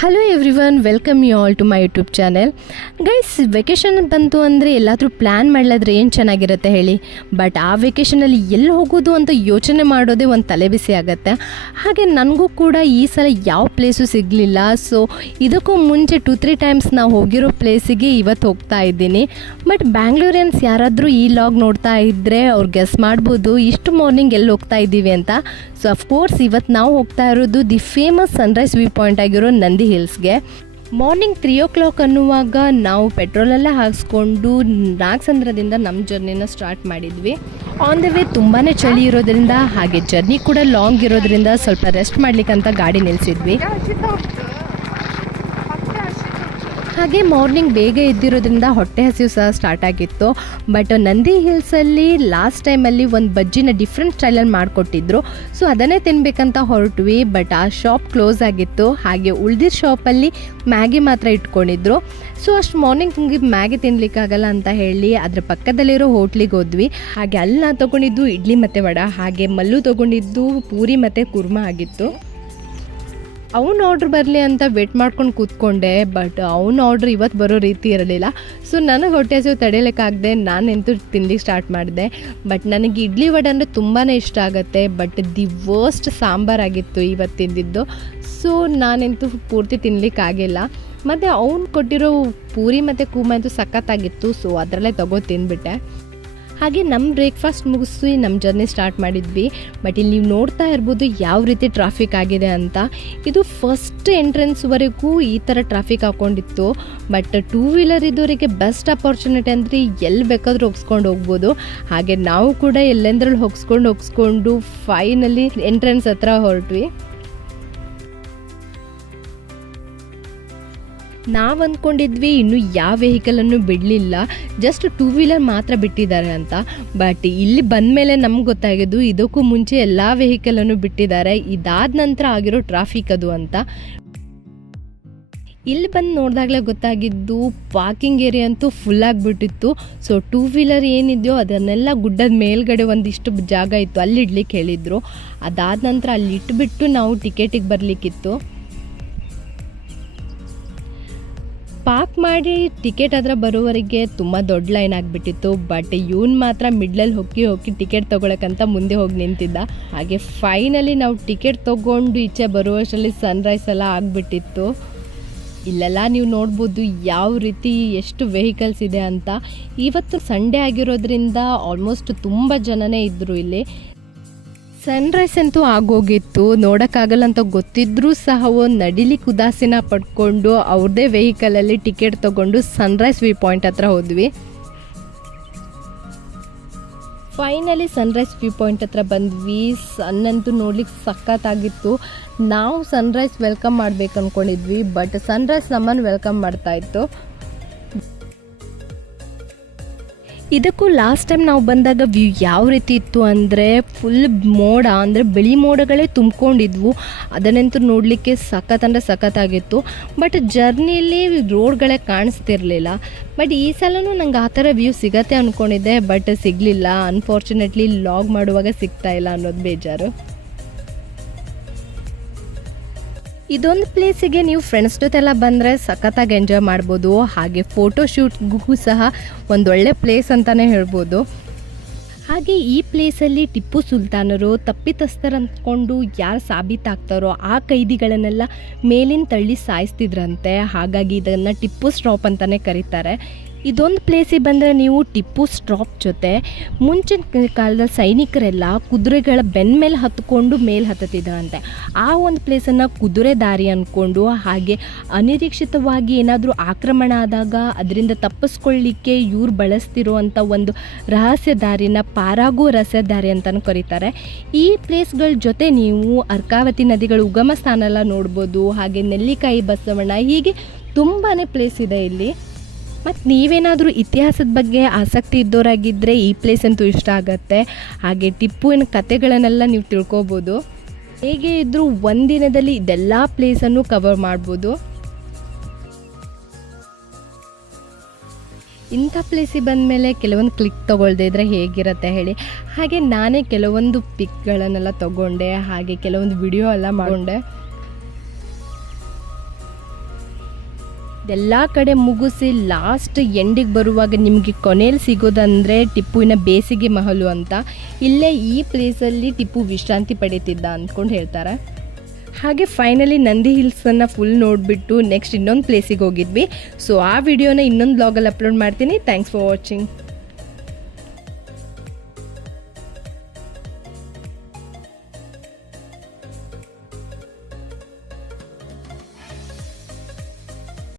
Hello everyone welcome you all to my YouTube channel guys vacation ಬಂತು ಅಂದರೆ ಎಲ್ಲಾದರೂ plan ಮಾಡಲಾದ್ರೆ ಏನು ಚೆನ್ನಾಗಿರುತ್ತೆ ಹೇಳಿ? ಬಟ್ ಆ ವೆಕೇಷನಲ್ಲಿ ಎಲ್ಲಿ ಹೋಗೋದು ಅಂತ ಯೋಚನೆ ಮಾಡೋದೇ ಒಂದು ತಲೆ ಬಿಸಿ ಆಗುತ್ತೆ. ಹಾಗೆ ನನಗೂ ಕೂಡ ಈ ಸಲ ಯಾವ ಪ್ಲೇಸು ಸಿಗಲಿಲ್ಲ. ಸೊ ಇದಕ್ಕೂ ಮುಂಚೆ ಟು ತ್ರೀ ಟೈಮ್ಸ್ ನಾವು ಹೋಗಿರೋ ಪ್ಲೇಸಿಗೆ ಇವತ್ತು ಹೋಗ್ತಾ ಇದ್ದೀನಿ. ಬಟ್ ಬ್ಯಾಂಗ್ಳೂರಿಯನ್ಸ್ ಯಾರಾದರೂ ಈ ಲಾಗ್ ನೋಡ್ತಾ ಇದ್ದರೆ ಅವ್ರು ಗೆಸ್ ಮಾಡ್ಬೋದು. ಇಷ್ಟು ಮಾರ್ನಿಂಗ್ ಎಲ್ಲಿ ಹೋಗ್ತಾ ಇದ್ದೀವಿ ಅಂತ. ಸೊ ಅಫ್ಕೋರ್ಸ್ ಇವತ್ತು ನಾವು ಹೋಗ್ತಾ ಇರೋದು the famous sunrise view point ಆಗಿರೋ ನಂದಿ ಹಿಲ್ಸ್ಗೆ ಮಾರ್ನಿಂಗ್ ತ್ರೀ ಓ ಕ್ಲಾಕ್ ಅನ್ನುವಾಗ ನಾವು ಪೆಟ್ರೋಲೆಲ್ಲ ಹಾಕ್ಸ್ಕೊಂಡು ನಾಗಸಂದ್ರದಿಂದ ನಮ್ಮ ಜರ್ನಿನ ಸ್ಟಾರ್ಟ್ ಮಾಡಿದ್ವಿ. ಆನ್ ದ ವೇ ತುಂಬಾ ಚಳಿ ಇರೋದ್ರಿಂದ, ಹಾಗೆ ಜರ್ನಿ ಕೂಡ ಲಾಂಗ್ ಇರೋದ್ರಿಂದ ಸ್ವಲ್ಪ ರೆಸ್ಟ್ ಮಾಡ್ಲಿಕ್ಕಂತ ಗಾಡಿ ನಿಲ್ಲಿಸಿದ್ವಿ ಹಾಗೆ ಮಾರ್ನಿಂಗ್ ಬೇಗ ಇದ್ದಿರೋದ್ರಿಂದ ಹೊಟ್ಟೆ ಹಸಿವು ಸಹ ಸ್ಟಾರ್ಟ್ ಆಗಿತ್ತು. ಬಟ್ ನಂದಿ ಹಿಲ್ಸಲ್ಲಿ ಲಾಸ್ಟ್ ಟೈಮಲ್ಲಿ ಒಂದು ಬಜ್ಜಿನ ಡಿಫ್ರೆಂಟ್ ಸ್ಟೈಲಲ್ಲಿ ಮಾಡಿಕೊಟ್ಟಿದ್ರು. ಸೊ ಅದನ್ನೇ ತಿನ್ಬೇಕಂತ ಹೊರಟ್ವಿ ಬಟ್ ಆ ಶಾಪ್ ಕ್ಲೋಸ್ ಆಗಿತ್ತು. ಹಾಗೆ ಉಳ್ದಿದ್ದ ಶಾಪಲ್ಲಿ ಮ್ಯಾಗಿ ಮಾತ್ರ ಇಟ್ಕೊಂಡಿದ್ರು. ಸೊ ಅಷ್ಟು ಮಾರ್ನಿಂಗ್ ಹಿಂಗೆ ಮ್ಯಾಗಿ ತಿನ್ಲಿಕ್ಕಾಗಲ್ಲ ಅಂತ ಹೇಳಿ ಅದರ ಪಕ್ಕದಲ್ಲಿರೋ ಹೋಟ್ಲಿಗೆ ಹೋದ್ವಿ. ಹಾಗೆ ಅಲ್ಲಿ ನಾ ತೊಗೊಂಡಿದ್ದು ಇಡ್ಲಿ ಮತ್ತು ವಡ, ಹಾಗೆ ಮಲ್ಲು ತೊಗೊಂಡಿದ್ದು ಪೂರಿ ಮತ್ತು ಕುರ್ಮಾ ಆಗಿತ್ತು. ಅವ್ನ ಆರ್ಡ್ರ್ ಬರಲಿ ಅಂತ ವೇಟ್ ಮಾಡ್ಕೊಂಡು ಕೂತ್ಕೊಂಡೆ ಬಟ್ ಅವ್ನ ಆರ್ಡ್ರ್ ಇವತ್ತು ಬರೋ ರೀತಿ ಇರಲಿಲ್ಲ. ಸೊ ನನಗೆ ಹೊಟ್ಟೆ ಹಸಿವು ತಡೆಯಲಿಕ್ಕಾಗದೆ ನಾನೆಂತೂ ತಿನ್ಲಿಕ್ಕೆ ಸ್ಟಾರ್ಟ್ ಮಾಡಿದೆ. ಬಟ್ ನನಗೆ ಇಡ್ಲಿ ವಡೆ ಅಂದರೆ ತುಂಬಾ ಇಷ್ಟ ಆಗುತ್ತೆ ಬಟ್ ದಿ ವರ್ಸ್ಟ್ ಸಾಂಬಾರಾಗಿತ್ತು ಇವತ್ತು ತಿಂದಿದ್ದು. ಸೊ ನಾನೆಂತೂ ಪೂರ್ತಿ ತಿನ್ಲಿಕ್ಕಾಗಿಲ್ಲ. ಮತ್ತು ಅವ್ನು ಕೊಟ್ಟಿರೋ ಪೂರಿ ಮತ್ತು ಕೂಮ ಅಂತೂ ಸಖತ್ತಾಗಿತ್ತು ಸೊ ಅದರಲ್ಲೇ ತಗೋ ತಿಂದ್ಬಿಟ್ಟೆ. ಹಾಗೆ ನಮ್ಮ ಬ್ರೇಕ್ಫಾಸ್ಟ್ ಮುಗಿಸಿ ನಮ್ಮ ಜರ್ನಿ ಸ್ಟಾರ್ಟ್ ಮಾಡಿದ್ವಿ. ಬಟ್ ಇಲ್ಲಿ ನೀವು ನೋಡ್ತಾ ಇರ್ಬೋದು ಯಾವ ರೀತಿ ಟ್ರಾಫಿಕ್ ಆಗಿದೆ ಅಂತ. ಇದು ಫಸ್ಟ್ ಎಂಟ್ರೆನ್ಸ್ವರೆಗೂ ಈ ಥರ ಟ್ರಾಫಿಕ್ ಹಾಕ್ಕೊಂಡಿತ್ತು ಬಟ್ ಟೂ ವೀಲರ್ ಇದ್ದವರಿಗೆ ಬೆಸ್ಟ್ ಅಪಾರ್ಚುನಿಟಿ ಅಂದರೆ ಎಲ್ಲಿ ಬೇಕಾದರೂ ಹೋಗ್ಸ್ಕೊಂಡು ಹೋಗ್ಬೋದು. ಹಾಗೆ ನಾವು ಕೂಡ ಎಲ್ಲೆಂದ್ರಲ್ಲಿ ಹೋಗ್ಸ್ಕೊಂಡು ಹೋಗ್ಸ್ಕೊಂಡು ಫೈನಲಿ ಎಂಟ್ರೆನ್ಸ್ ಹತ್ರ ಹೊರಟ್ವಿ. ನಾವು ಅಂದ್ಕೊಂಡಿದ್ವಿ ಇನ್ನು ಯಾವ ವೆಹಿಕಲನ್ನು ಬಿಡಲಿಲ್ಲ. ಜಸ್ಟ್ ಟೂ ವೀಲರ್ ಮಾತ್ರ ಬಿಟ್ಟಿದ್ದಾರೆ ಅಂತ. ಬಟ್ ಇಲ್ಲಿ ಬಂದ ಮೇಲೆ ನಮ್ಗೆ ಗೊತ್ತಾಗಿದ್ದು ಇದಕ್ಕೂ ಮುಂಚೆ ಎಲ್ಲ ವೆಹಿಕಲನ್ನು ಬಿಟ್ಟಿದ್ದಾರೆ. ಇದಾದ ನಂತರ ಆಗಿರೋ ಟ್ರಾಫಿಕ್ ಅದು ಅಂತ. ಇಲ್ಲಿ ಬಂದು ನೋಡಿದಾಗಲೇ ಗೊತ್ತಾಗಿದ್ದು ಪಾರ್ಕಿಂಗ್ ಏರಿಯಾ ಅಂತೂ ಫುಲ್ ಆಗಿಬಿಟ್ಟಿತ್ತು. ಸೊ ಟೂ ವೀಲರ್ ಏನಿದೆಯೋ ಅದನ್ನೆಲ್ಲ ಗುಡ್ಡದ ಮೇಲ್ಗಡೆ ಒಂದಿಷ್ಟು ಜಾಗ ಇತ್ತು ಅಲ್ಲಿ ಇಡ್ಲಿಕ್ಕೆ ಹೇಳಿದರು. ಅದಾದ ನಂತರ ಅಲ್ಲಿ ಇಟ್ಬಿಟ್ಟು ನಾವು ಟಿಕೆಟಿಗೆ ಬರಲಿಕ್ಕಿತ್ತು. ಪಾರ್ಕ್ ಮಾಡಿ ಟಿಕೆಟ್ ಹತ್ರ ಬರೋವರೆಗೆ ತುಂಬ ದೊಡ್ಡ ಲೈನ್ ಆಗಿಬಿಟ್ಟಿತ್ತು ಬಟ್ ಇವನ್ ಮಾತ್ರ ಮಿಡ್ಲಲ್ಲಿ ಹೋಗಿ ಹೋಗಿ ಟಿಕೆಟ್ ತೊಗೊಳಕ್ಕಂತ ಮುಂದೆ ಹೋಗಿ ನಿಂತಿದ್ದ. ಹಾಗೆ ಫೈನಲಿ ನಾವು ಟಿಕೆಟ್ ತೊಗೊಂಡು ಈಚೆ ಬರುವಷ್ಟರಲ್ಲಿ ಸನ್ರೈಸ್ ಎಲ್ಲ ಆಗಿಬಿಟ್ಟಿತ್ತು. ಇಲ್ಲೆಲ್ಲ ನೀವು ನೋಡ್ಬೋದು ಯಾವ ರೀತಿ ಎಷ್ಟು ವೆಹಿಕಲ್ಸ್ ಇದೆ ಅಂತ. ಇವತ್ತು ಸಂಡೇ ಆಗಿರೋದ್ರಿಂದ ಆಲ್ಮೋಸ್ಟ್ ತುಂಬ ಜನನೇ ಇದ್ದರು ಇಲ್ಲಿ. ಸನ್ರೈಸ್ ಅಂತೂ ಆಗೋಗಿತ್ತು. ನೋಡೋಕ್ಕಾಗಲ್ಲ ಅಂತ ಗೊತ್ತಿದ್ರೂ ಸಹ ಒಂದು ನಡಿಲಿಕ್ಕೆ ಉದಾಸೀನ ಪಡ್ಕೊಂಡು ಅವ್ರದೇ ವೆಹಿಕಲಲ್ಲಿ ಟಿಕೆಟ್ ತೊಗೊಂಡು ಸನ್ರೈಸ್ ವ್ಯೂ ಪಾಯಿಂಟ್ ಹತ್ರ ಹೋದ್ವಿ. ಫೈನಲಿ ಸನ್ರೈಸ್ ವ್ಯೂ ಪಾಯಿಂಟ್ ಹತ್ರ ಬಂದ್ವಿ. ಸನ್ನಂತೂ ನೋಡ್ಲಿಕ್ಕೆ ಸಖತ್ತಾಗಿತ್ತು. ನಾವು ಸನ್ರೈಸ್ ವೆಲ್ಕಮ್ ಮಾಡ್ಬೇಕು ಅಂದ್ಕೊಂಡಿದ್ವಿ ಬಟ್ ಸನ್ರೈಸ್ ನಮ್ಮನ್ನು ವೆಲ್ಕಮ್ ಮಾಡ್ತಾ ಇದಕ್ಕೂ ಲಾಸ್ಟ್ ಟೈಮ್ ನಾವು ಬಂದಾಗ ವ್ಯೂ ಯಾವ ರೀತಿ ಇತ್ತು ಅಂದರೆ ಫುಲ್ ಮೋಡ, ಅಂದರೆ ಬಿಳಿ ಮೋಡಗಳೇ ತುಂಬ್ಕೊಂಡಿದ್ವು. ಅದನ್ನಂತೂ ನೋಡಲಿಕ್ಕೆ ಸಖತ್ ಅಂದರೆ ಸಖತ್ತಾಗಿತ್ತು ಬಟ್ ಜರ್ನಿಲಿ ರೋಡ್ಗಳೇ ಕಾಣಿಸ್ತಿರ್ಲಿಲ್ಲ. ಬಟ್ ಈ ಸಲನೂ ನಂಗೆ ಆ ಥರ ವ್ಯೂ ಸಿಗತ್ತೆ ಅಂದ್ಕೊಂಡಿದ್ದೆ ಬಟ್ ಸಿಗಲಿಲ್ಲ. ಅನ್ಫಾರ್ಚುನೇಟ್ಲಿ ಲಾಗ್ ಮಾಡುವಾಗ ಸಿಗ್ತಾ ಇಲ್ಲ ಅನ್ನೋದು ಬೇಜಾರು. ಇದೊಂದು ಪ್ಲೇಸಿಗೆ ನೀವು ಫ್ರೆಂಡ್ಸ್ ಜೊತೆಲ್ಲ ಬಂದರೆ ಸಖತ್ತಾಗಿ ಎಂಜಾಯ್ ಮಾಡ್ಬೋದು. ಹಾಗೆ ಫೋಟೋ ಶೂಟ್ಗೂ ಸಹ ಒಂದೊಳ್ಳೆ ಪ್ಲೇಸ್ ಅಂತಲೇ ಹೇಳ್ಬೋದು. ಹಾಗೆ ಈ ಪ್ಲೇಸಲ್ಲಿ ಟಿಪ್ಪು ಸುಲ್ತಾನರು ತಪ್ಪಿತಸ್ಥರು ಅಂದ್ಕೊಂಡು ಯಾರು ಸಾಬೀತಾಗ್ತಾರೋ ಆ ಕೈದಿಗಳನ್ನೆಲ್ಲ ಮೇಲಿನ ತಳ್ಳಿ ಸಾಯಿಸ್ತಿದ್ರಂತೆ. ಹಾಗಾಗಿ ಇದನ್ನು ಟಿಪ್ಪು ಸ್ಟಾಪ್ ಅಂತಲೇ ಕರೀತಾರೆ. ಇದೊಂದು ಪ್ಲೇಸಿಗೆ ಬಂದರೆ ನೀವು ಟಿಪ್ಪು ಸ್ಟ್ರಾಪ್ ಜೊತೆ ಮುಂಚಿನ ಕಾಲದಲ್ಲಿ ಸೈನಿಕರೆಲ್ಲ ಕುದುರೆಗಳ ಬೆನ್ ಮೇಲೆ ಹತ್ಕೊಂಡು ಮೇಲೆ ಹತ್ತುತ್ತಿದ್ದರಂತೆ. ಆ ಒಂದು ಪ್ಲೇಸನ್ನು ಕುದುರೆ ದಾರಿ ಅಂದ್ಕೊಂಡು ಹಾಗೆ ಅನಿರೀಕ್ಷಿತವಾಗಿ ಏನಾದರೂ ಆಕ್ರಮಣ ಆದಾಗ ಅದರಿಂದ ತಪ್ಪಿಸ್ಕೊಳ್ಳಿಕ್ಕೆ ಇವ್ರು ಬಳಸ್ತಿರುವಂಥ ಒಂದು ರಹಸ್ಯ ದಾರಿನ ಪಾರಾಗೋ ರಹಸ್ಯ ದಾರಿ ಅಂತಲೂ ಕರೀತಾರೆ. ಈ ಪ್ಲೇಸ್ಗಳ ಜೊತೆ ನೀವು ಅರ್ಕಾವತಿ ನದಿಗಳ ಉಗಮ ಸ್ಥಾನ ಎಲ್ಲ ನೋಡ್ಬೋದು, ಹಾಗೆ ನೆಲ್ಲಿಕಾಯಿ ಬಸವಣ್ಣ ಹೀಗೆ ತುಂಬಾ ಪ್ಲೇಸ್ ಇದೆ ಇಲ್ಲಿ. ಮತ್ತು ನೀವೇನಾದರೂ ಇತಿಹಾಸದ ಬಗ್ಗೆ ಆಸಕ್ತಿ ಇದ್ದವರಾಗಿದ್ದರೆ ಈ ಪ್ಲೇಸ್ ಅಂತೂ ಇಷ್ಟ ಆಗುತ್ತೆ. ಹಾಗೆ ಟಿಪ್ಪುವಿನ ಕತೆಗಳನ್ನೆಲ್ಲ ನೀವು ತಿಳ್ಕೊಬೋದು. ಹೇಗೆ ಇದ್ದರೂ ಒಂದಿನದಲ್ಲಿ ಇದೆಲ್ಲ ಪ್ಲೇಸನ್ನು ಕವರ್ ಮಾಡ್ಬೋದು. ಇಂಥ ಪ್ಲೇಸಿಗೆ ಬಂದಮೇಲೆ ಕೆಲವೊಂದು ಕ್ಲಿಕ್ ತೊಗೊಳ್ದೇ ಇದ್ರೆ ಹೇಗಿರುತ್ತೆ ಹೇಳಿ. ಹಾಗೆ ನಾನೇ ಕೆಲವೊಂದು ಪಿಕ್ಗಳನ್ನೆಲ್ಲ ತೊಗೊಂಡೆ, ಹಾಗೆ ಕೆಲವೊಂದು ವಿಡಿಯೋ ಎಲ್ಲ ಮಾಡಿಕೊಂಡೆ. ಎಲ್ಲ ಕಡೆ ಮುಗಿಸಿ ಲಾಸ್ಟ್ ಎಂಡಿಗೆ ಬರುವಾಗ ನಿಮಗೆ ಕೊನೆಯಲ್ಲಿ ಸಿಗೋದಂದರೆ ಟಿಪ್ಪುವಿನ ಬೇಸಿಗೆ ಮಹಲು ಅಂತ. ಇಲ್ಲೇ ಈ ಪ್ಲೇಸಲ್ಲಿ ಟಿಪ್ಪು ವಿಶ್ರಾಂತಿ ಪಡೀತಿದ್ದ ಅಂದ್ಕೊಂಡು ಹೇಳ್ತಾರೆ. ಹಾಗೆ ಫೈನಲಿ ನಂದಿ ಹಿಲ್ಸನ್ನು ಫುಲ್ ನೋಡಿಬಿಟ್ಟು ನೆಕ್ಸ್ಟ್ ಇನ್ನೊಂದು ಪ್ಲೇಸಿಗೆ ಹೋಗಿದ್ವಿ. ಸೊ ಆ ವಿಡಿಯೋನ ಇನ್ನೊಂದು ಬ್ಲಾಗಲ್ಲಿ ಅಪ್ಲೋಡ್ ಮಾಡ್ತೀನಿ. Thanks for watching